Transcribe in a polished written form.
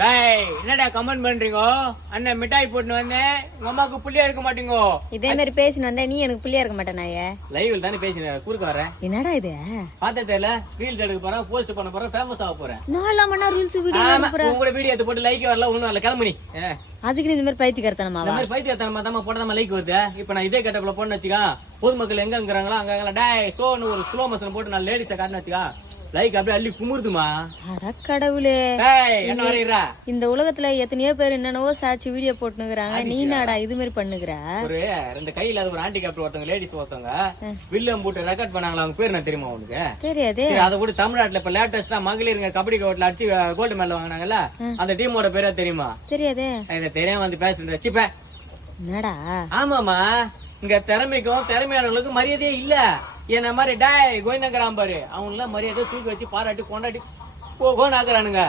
டேய் என்னடா கமெண்ட் பண்றீங்க? அண்ணன் மிட்டாய் போட்டு வந்தேன், உங்க அம்மாக்கு புள்ளியா இருக்க மாட்டீங்க. இதே மாதிரி பேசினு வந்தா நீ எனக்கு புள்ளியா இருக்க மாட்டேனாய. லைவ்ல தானே பேசினேன், குறுக்க வரேன். என்னடா இது? பார்த்தே தெரியல, ரீல்ஸ் எடுக்க போறேன், போஸ்ட் பண்ண போறேன், ஃபேமஸ் ஆக போறேன். 4 மணி நேரம் ரீல்ஸ் வீடியோ ஆமா, உங்களோட வீடியோ எடுத்து போட்டு லைக் வரல, ஒண்ணும் வரல, கிளம்பு நீ. அதுக்கு இந்த மாதிரி பைத்தியக்காரத்தனமா இந்த மாதிரி பைத்தியத்தனமா தான் போட்டதாம லைக் வருது. இப்ப நான் இதே கட்டப்ல போட்டு வச்சுக்கா, பொதுமக்கள் எங்க இருக்கிறாங்களோ அங்க டேய் சோன்னு ஒரு ஸ்லோ மோஷன் போட்டு நான் லேடிஸ காட்டினு வச்சுக்கா, லைக் அப்படியே அள்ளி குமுறுதுமா. அட கடவுளே, என்ன வரையறா? இந்த உலகத்துல எத்தனையோ பேர் என்னென்னவோ சாட்சி வீடியோ போட்டுனுக்குறாங்க, நீ நாடா இது மாதிரி பண்ணுகிற? ஒரு 2 கையில ஒரு ஹேண்டிகேப்ட் ஒருத்தவங்க லேடிஸ் ஒருத்தவங்க வில்லம் போட்டு ரெக்கார்ட் பண்ணாங்களா, அவங்க பேர் என்ன தெரியுமா உனக்கு? தெரியாது. அத கூட தமிழ்நாட்டுல இப்ப லேட்டஸ்டா மகளிருங்க கபடி கோட்ல அடிச்சு கோல்டு மெடல் வாங்கினாங்கல்ல, அந்த டீமோட பேரே தெரியுமா? தெரியாது. தெரியாம வந்து பேசுறேன் வச்சுப்ப. என்னடா? ஆமாமா, இங்க திறமைக்கும் திறமையானவர்களுக்கும் மரியாதையே இல்ல. என்ன மாதிரி டாய் கோவிந்தங்கராம் பாரு, அவங்க எல்லாம் மரியாதை தூக்கி வச்சு பாராட்டி கொண்டாடி போகணும் ஆக்குறானுங்க.